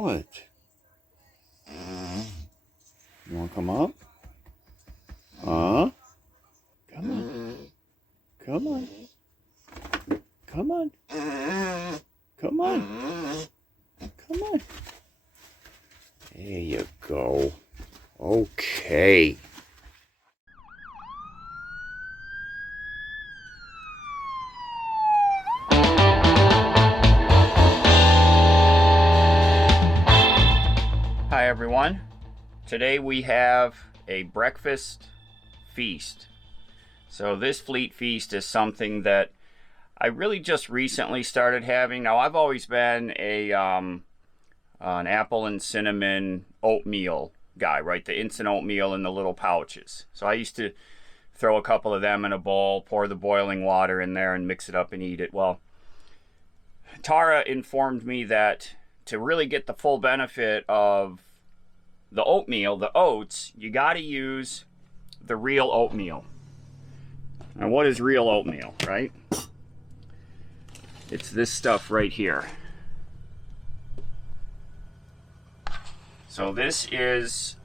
What? You want to come up? Huh? Come on. Come on. Come on. Come on. Come on. There you go. Okay. Hi everyone. Today we have a breakfast feast. So this fleet feast is something that I really just recently started having. Now I've always been an apple and cinnamon oatmeal guy, right? The instant oatmeal in the little pouches. So I used to throw a couple of them in a bowl, pour the boiling water in there and mix it up and eat it. Well, Tara informed me that to really get the full benefit of the oatmeal, the oats, you got to use the real oatmeal. Now, what is real oatmeal, right? It's this stuff right here. So this is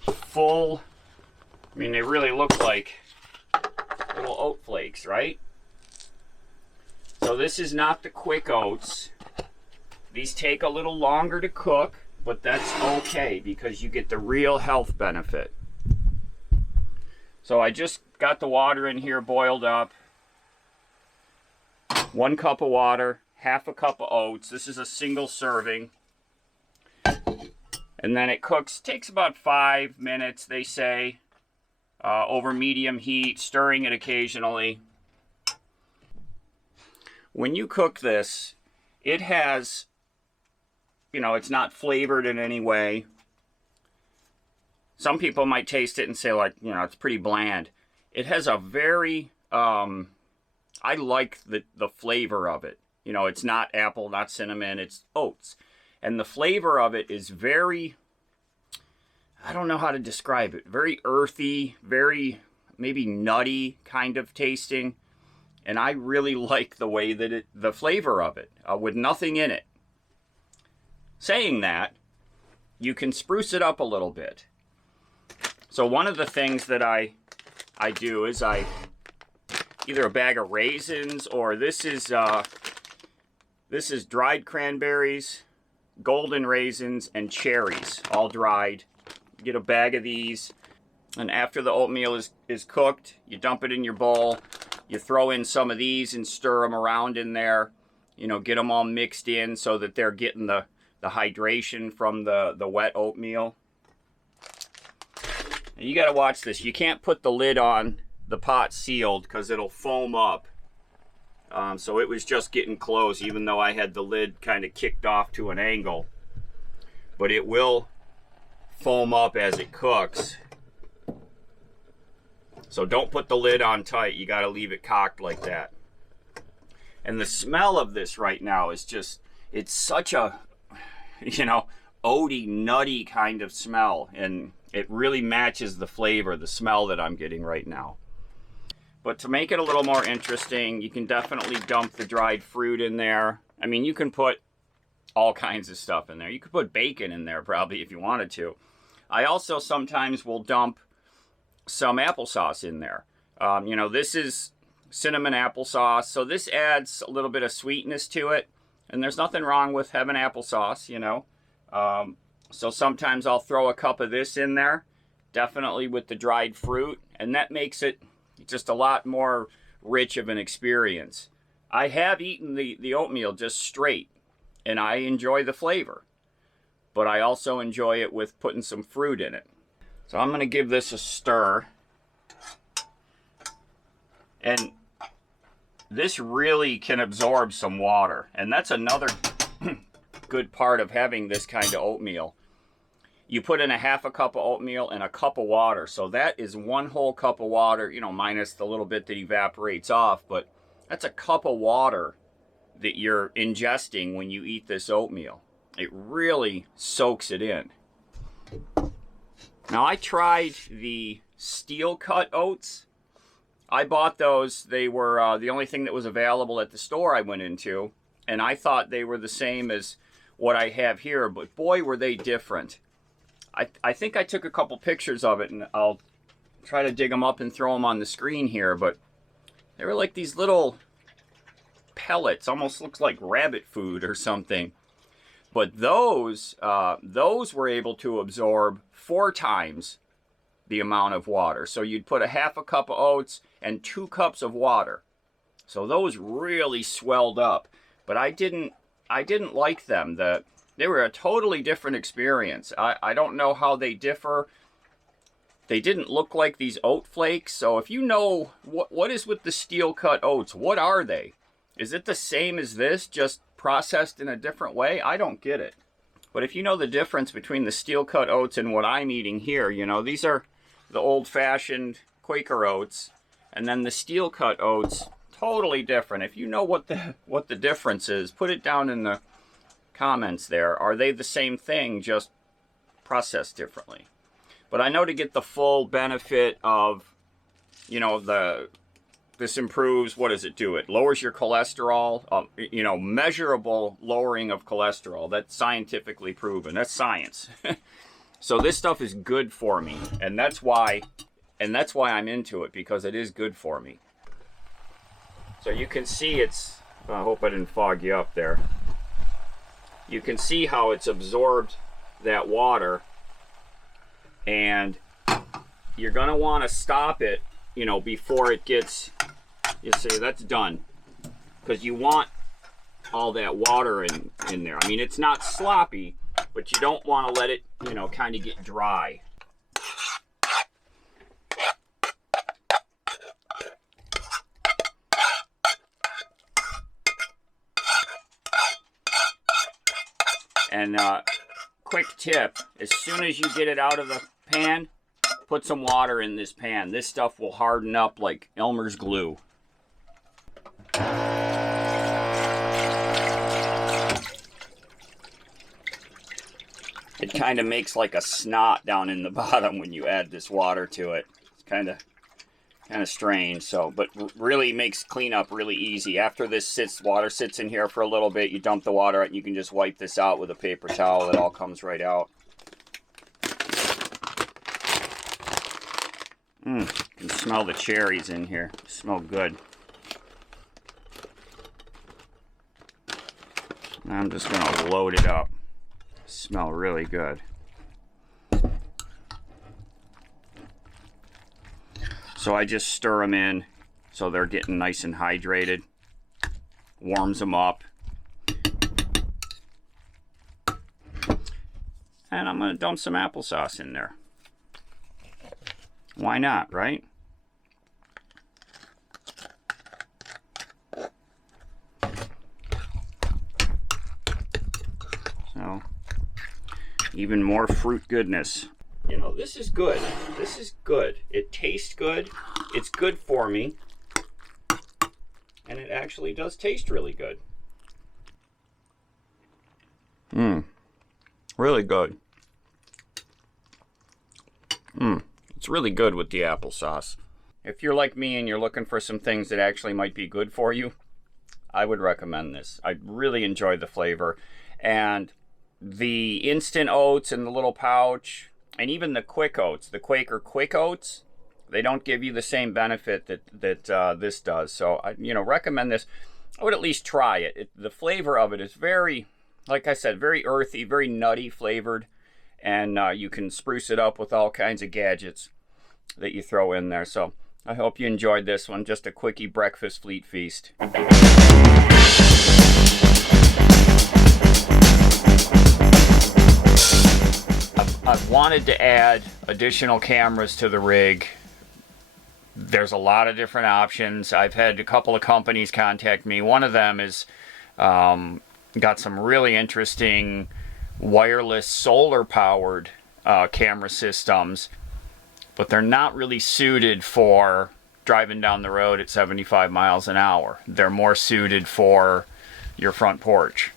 full, I mean, they really look like little oat flakes, right? So this is not the quick oats. These take a little longer to cook, but that's okay because you get the real health benefit. So I just got the water in here boiled up. 1 cup of water, half a cup of oats. This is a single serving. And then it cooks, takes about 5 minutes, they say, over medium heat, stirring it occasionally. When you cook this, it has, you know, it's not flavored in any way. Some people might taste it and say, like, you know, it's pretty bland. It has a very, I like the flavor of it. You know, it's not apple, not cinnamon, it's oats. And the flavor of it is very, I don't know how to describe it, very earthy, very maybe nutty kind of tasting. And I really like the way that the flavor of it, with nothing in it. Saying that, you can spruce it up a little bit. So one of the things that I do is I either a bag of raisins, or this is dried cranberries, golden raisins, and cherries, all dried. Get a bag of these, and after the oatmeal is cooked, you dump it in your bowl. You throw in some of these and stir them around in there. You know, get them all mixed in so that they're getting the hydration from the wet oatmeal. And you got to watch this. You can't put the lid on the pot sealed because it'll foam up. So it was just getting close, even though I had the lid kind of kicked off to an angle. But it will foam up as it cooks. So don't put the lid on tight. You got to leave it cocked like that. And the smell of this right now is just, it's such a, you know, oaty, nutty kind of smell. And it really matches the flavor, the smell that I'm getting right now. But to make it a little more interesting, you can definitely dump the dried fruit in there. I mean, you can put all kinds of stuff in there. You could put bacon in there probably if you wanted to. I also sometimes will dump some applesauce in there. You know, this is cinnamon applesauce, so this adds a little bit of sweetness to it. And there's nothing wrong with having applesauce, you know. So sometimes I'll throw a cup of this in there, definitely with the dried fruit, and that makes it just a lot more rich of an experience. I have eaten the oatmeal just straight, and I enjoy the flavor, but I also enjoy it with putting some fruit in it. So I'm going to give this a stir. And this really can absorb some water, and that's another good part of having this kind of oatmeal. You put in a half a cup of oatmeal and a cup of water. So that is 1 whole cup of water, you know, minus the little bit that evaporates off. But that's a cup of water that you're ingesting when you eat this oatmeal. It really soaks it in. Now, I tried the steel cut oats. I bought those. They were the only thing that was available at the store I went into. And I thought they were the same as what I have here, but boy, were they different. I think I took a couple pictures of it, and I'll try to dig them up and throw them on the screen here, but they were like these little pellets, almost looks like rabbit food or something. But those were able to absorb 4 times the amount of water. So you'd put a half a cup of oats and 2 cups of water. So those really swelled up. But I didn't like them. They were a totally different experience. I don't know how they differ. They didn't look like these oat flakes. So if you know what is with the steel cut oats, what are they? Is it the same as this, just processed in a different way? I don't get it. But if you know the difference between the steel cut oats and what I'm eating here, you know, these are the old-fashioned Quaker oats, and then the steel cut oats, totally different. If you know what the difference is, put it down in the comments there. Are they the same thing, just processed differently? But I know to get the full benefit of, you know, this improves, what does it do? It lowers your cholesterol, you know, measurable lowering of cholesterol. That's scientifically proven. That's science. So this stuff is good for me, and that's why I'm into it, because it is good for me. So you can see I hope I didn't fog you up there. You can see how it's absorbed that water, and you're gonna want to stop it, you know, before it gets, you see, that's done, because you want all that water in there. I mean, it's not sloppy, but you don't want to let it, you know, kind of get dry. And quick tip, as soon as you get it out of the pan, put some water in this pan. This stuff will harden up like Elmer's glue. It kind of makes like a snot down in the bottom when you add this water to it. It's kind of strange, so, but really makes cleanup really easy. After this water sits in here for a little bit, you dump the water out and you can just wipe this out with a paper towel. It all comes right out. You can smell the cherries in here. They smell good. I'm just gonna load it up. Smell really good. So I just stir them in so they're getting nice and hydrated. Warms them up. And I'm gonna dump some applesauce in there. Why not, right? So, even more fruit goodness. You know, this is good. This is good. It tastes good. It's good for me. And it actually does taste really good. Really good. It's really good with the applesauce. If you're like me and you're looking for some things that actually might be good for you, I would recommend this. I really enjoy the flavor. And the instant oats in the little pouch, and even the quick oats, the Quaker quick oats, they don't give you the same benefit that this does. So I, you know, recommend this. I would at least try it. The flavor of it is very, like I said, very earthy, very nutty flavored, and you can spruce it up with all kinds of gadgets that you throw in there. So I hope you enjoyed this one. Just a quickie breakfast fleet feast. I've wanted to add additional cameras to the rig. There's a lot of different options. I've had a couple of companies contact me. One of them is got some really interesting wireless solar powered camera systems, but they're not really suited for driving down the road at 75 miles an hour. They're more suited for your front porch,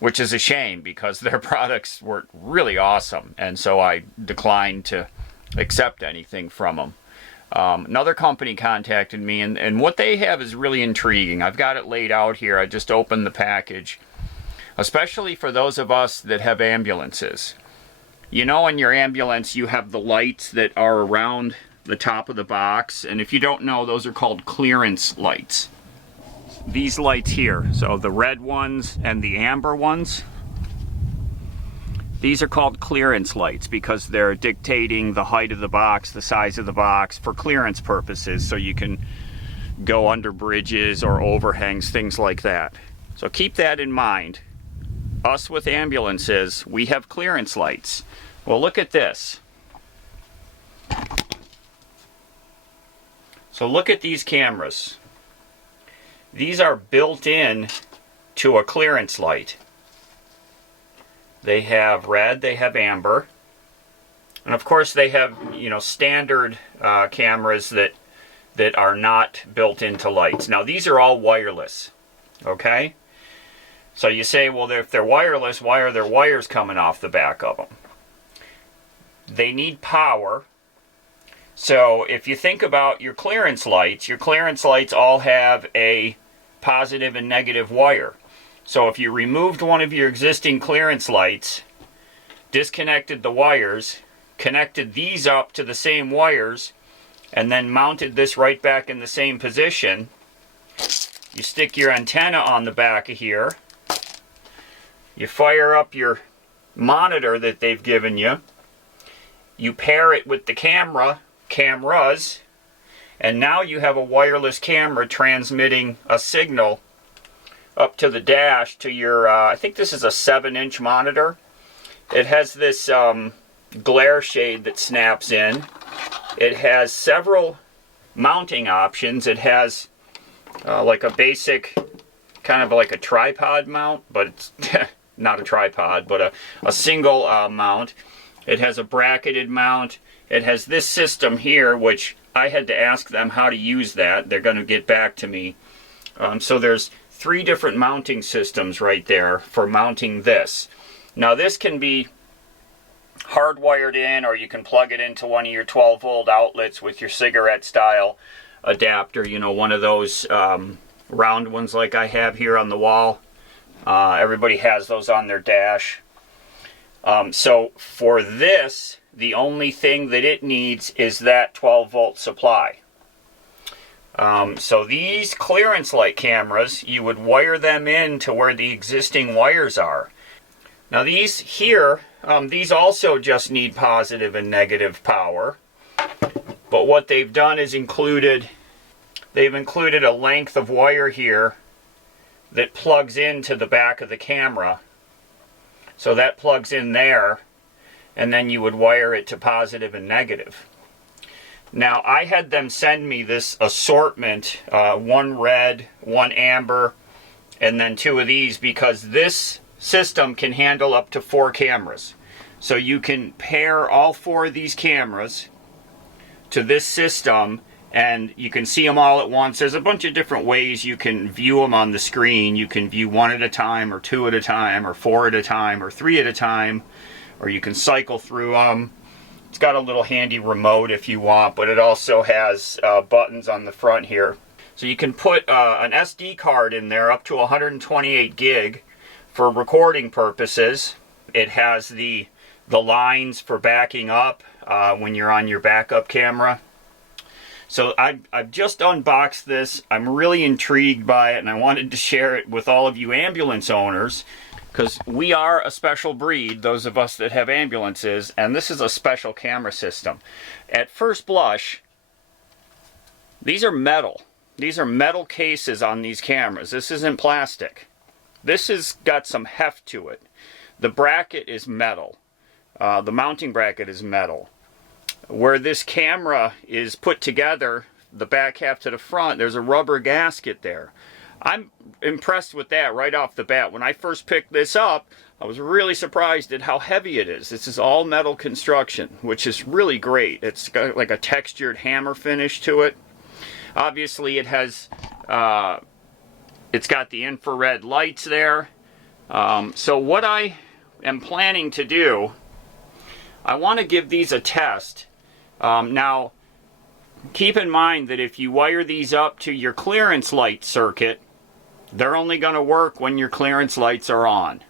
which is a shame because their products were really awesome, and so I declined to accept anything from them. Another company contacted me, and what they have is really intriguing. I've got it laid out here. I just opened the package. especially for those of us that have ambulances. You know, in your ambulance, you have the lights that are around the top of the box, and if you don't know, those are called clearance lights. These lights here, so the red ones and the amber ones, these are called clearance lights because they're dictating the height of the box, the size of the box for clearance purposes, so you can go under bridges or overhangs, things like that. So keep that in mind. Us with ambulances, we have clearance lights. Well, look at this. So look at these cameras. These are built in to a clearance light. They have red, they have amber, and of course they have, you know, standard cameras that are not built into lights. Now these are all wireless, okay? So you say, well, if they're wireless, why are there wires coming off the back of them? They need power. So if you think about your clearance lights all have a positive and negative wire. So if you removed one of your existing clearance lights, disconnected the wires, connected these up to the same wires, and then mounted this right back in the same position, you stick your antenna on the back of here, you fire up your monitor that they've given you, you pair it with the cameras, and now you have a wireless camera transmitting a signal up to the dash to your, I think this is a 7-inch monitor. It has this glare shade that snaps in. It has several mounting options. It has like a basic, kind of like a tripod mount, but it's not a tripod, but a single mount. It has a bracketed mount. It has this system here, which I had to ask them how to use that. They're going to get back to me. So there's 3 different mounting systems right there for mounting this. Now this can be hardwired in, or you can plug it into one of your 12-volt outlets with your cigarette style adapter, you know, one of those round ones like I have here on the wall. Everybody has those on their dash. So for this, the only thing that it needs is that 12-volt supply. So these clearance light cameras, you would wire them in to where the existing wires are. Now these here, these also just need positive and negative power. But what they've done is they've included a length of wire here that plugs into the back of the camera. So that plugs in there, and then you would wire it to positive and negative. Now I had them send me this assortment, 1 red, 1 amber, and then 2 of these, because this system can handle up to 4 cameras. So you can pair all 4 of these cameras to this system, and you can see them all at once. There's a bunch of different ways you can view them on the screen. You can view 1 at a time, or 2 at a time, or 4 at a time, or 3 at a time, or you can cycle through them. It's got a little handy remote if you want, but it also has buttons on the front here. So you can put an SD card in there up to 128 gig for recording purposes. It has the lines for backing up when you're on your backup camera. So I've just unboxed this. I'm really intrigued by it, and I wanted to share it with all of you ambulance owners, because we are a special breed, those of us that have ambulances, and this is a special camera system. At first blush, these are metal. These are metal cases on these cameras. This isn't plastic. This has got some heft to it. The bracket is metal. The mounting bracket is metal. Where this camera is put together, the back half to the front, there's a rubber gasket there. I'm impressed with that right off the bat. When I first picked this up, I was really surprised at how heavy it is. This is all metal construction, which is really great. It's got like a textured hammer finish to it. Obviously it has, it's got the infrared lights there. So what I am planning to do, I want to give these a test. Now, keep in mind that if you wire these up to your clearance light circuit, they're only going to work when your clearance lights are on.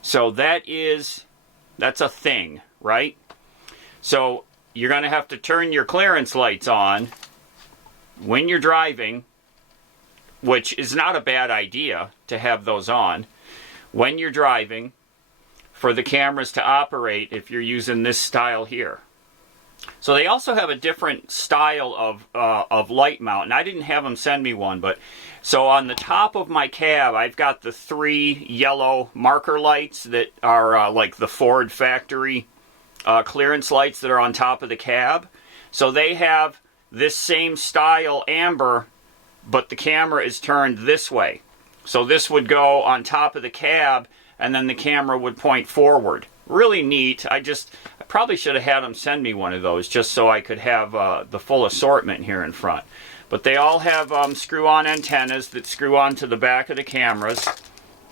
So that's a thing, right? So you're going to have to turn your clearance lights on when you're driving, which is not a bad idea to have those on when you're driving for the cameras to operate if you're using this style here. So they also have a different style of light mount, and I didn't have them send me one, but so on the top of my cab, I've got the 3 yellow marker lights that are like the Ford factory clearance lights that are on top of the cab. So they have this same style amber, but the camera is turned this way. So this would go on top of the cab, and then the camera would point forward. Really neat. I probably should have had them send me one of those just so I could have the full assortment here in front. But they all have screw-on antennas that screw onto the back of the cameras.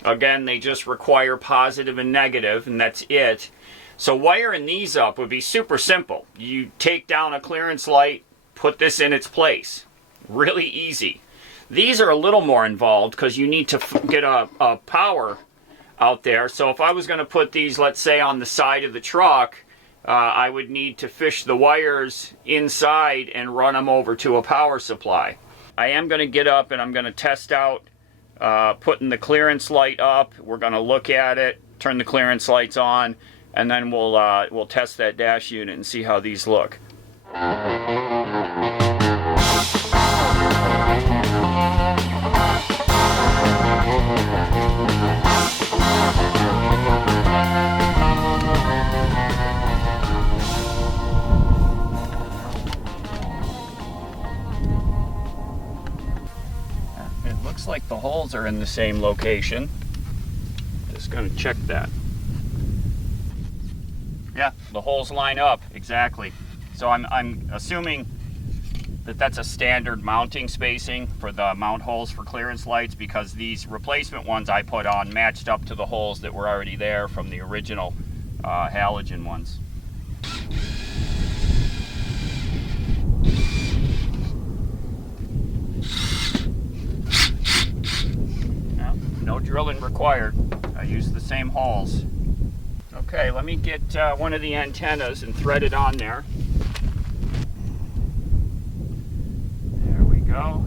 Again, they just require positive and negative, and that's it. So wiring these up would be super simple. You take down a clearance light, put this in its place. Really easy. These are a little more involved because you need to get a power out there. So if I was going to put these, let's say, on the side of the truck, I would need to fish the wires inside and run them over to a power supply. I am going to get up and I'm going to test out putting the clearance light up. We're going to look at it, turn the clearance lights on, and then we'll test that dash unit and see how these look. It looks like the holes are in the same location. Just going to check that. Yeah, the holes line up exactly. So I'm assuming that that's a standard mounting spacing for the mount holes for clearance lights, because these replacement ones I put on matched up to the holes that were already there from the original halogen ones. No drilling required. I use the same holes. Okay, let me get one of the antennas and thread it on there. There we go.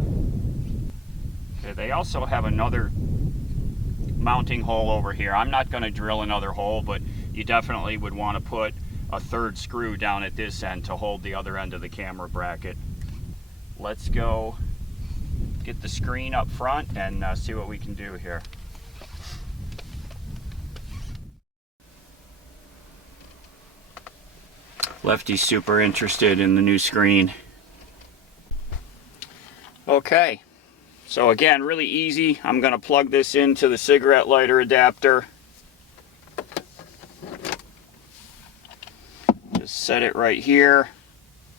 Okay, they also have another mounting hole over here. I'm not going to drill another hole, but you definitely would want to put a third screw down at this end to hold the other end of the camera bracket. Let's go get the screen up front and see what we can do here. Lefty's super interested in the new screen. Okay, so again, really easy. I'm going to plug this into the cigarette lighter adapter. Just set it right here.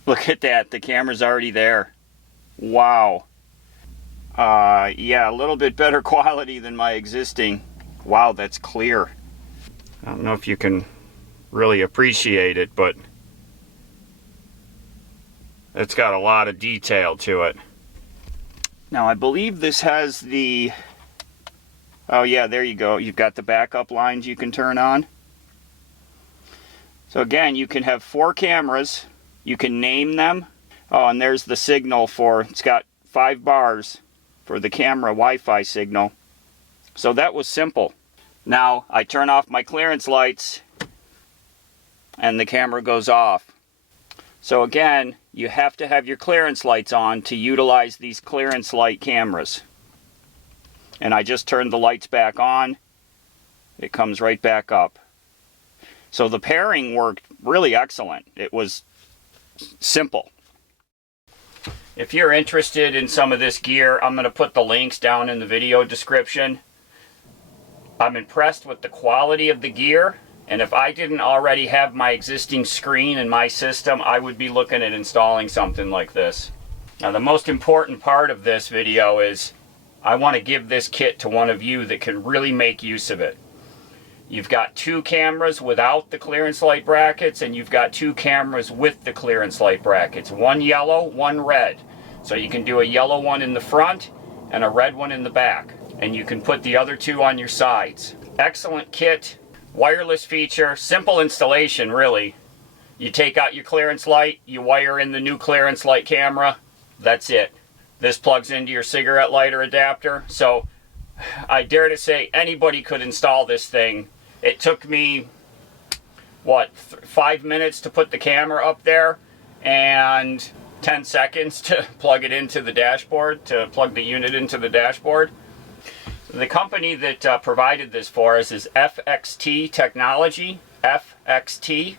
Look at that, the camera's already there. Wow. Yeah, a little bit better quality than my existing. Wow, that's clear. I don't know if you can really appreciate it, but it's got a lot of detail to it. Now, I believe this has the... Oh yeah, there you go. You've got the backup lines you can turn on. So again, you can have 4 cameras. You can name them. Oh, and there's the signal for... It's got 5 bars for the camera Wi-Fi signal. So that was simple. Now, I turn off my clearance lights and the camera goes off. So again, you have to have your clearance lights on to utilize these clearance light cameras. And I just turned the lights back on. It comes right back up. So the pairing worked really excellent. It was simple. If you're interested in some of this gear, I'm going to put the links down in the video description. I'm impressed with the quality of the gear. And if I didn't already have my existing screen in my system, I would be looking at installing something like this. Now, the most important part of this video is I want to give this kit to one of you that can really make use of it. You've got 2 cameras without the clearance light brackets, and you've got 2 cameras with the clearance light brackets. One yellow, one red. So you can do a yellow one in the front and a red one in the back. And you can put the other two on your sides. Excellent kit, wireless feature, simple installation really. You take out your clearance light, you wire in the new clearance light camera, that's it. This plugs into your cigarette lighter adapter. So I dare to say anybody could install this thing. It took me, what, 5 minutes to put the camera up there and 10 seconds to plug it into the dashboard, to plug the unit into the dashboard. The company that provided this for us is FXT Technology, FXT.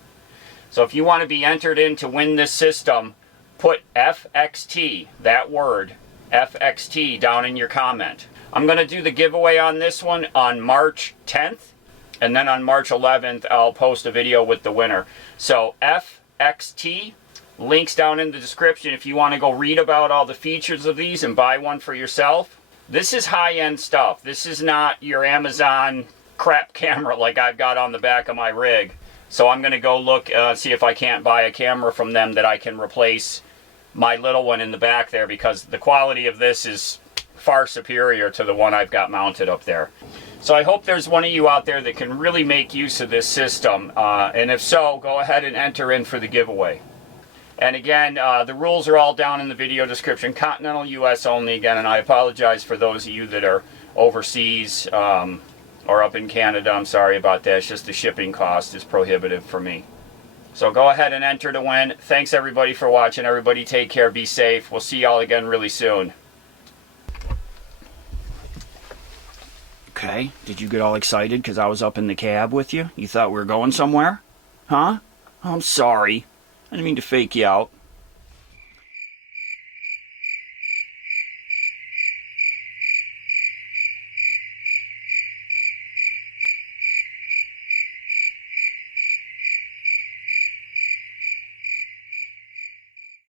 So if you want to be entered in to win this system, put FXT, that word, FXT, down in your comment. I'm going to do the giveaway on this one on March 10th, and then on March 11th, I'll post a video with the winner. So FXT, links down in the description if you want to go read about all the features of these and buy one for yourself. This is high-end stuff. This is not your Amazon crap camera like I've got on the back of my rig. So I'm going to go look, see if I can't buy a camera from them that I can replace my little one in the back there, because the quality of this is far superior to the one I've got mounted up there. So I hope there's one of you out there that can really make use of this system. And if so, go ahead and enter in for the giveaway. And again, the rules are all down in the video description. Continental US only again, and I apologize for those of you that are overseas or up in Canada. I'm sorry about that. It's just the shipping cost is prohibitive for me. So go ahead and enter to win. Thanks everybody for watching. Everybody take care. Be safe. We'll see y'all again really soon. Okay, did you get all excited because I was up in the cab with you? You thought we were going somewhere? Huh? I'm sorry. I didn't mean to fake you out.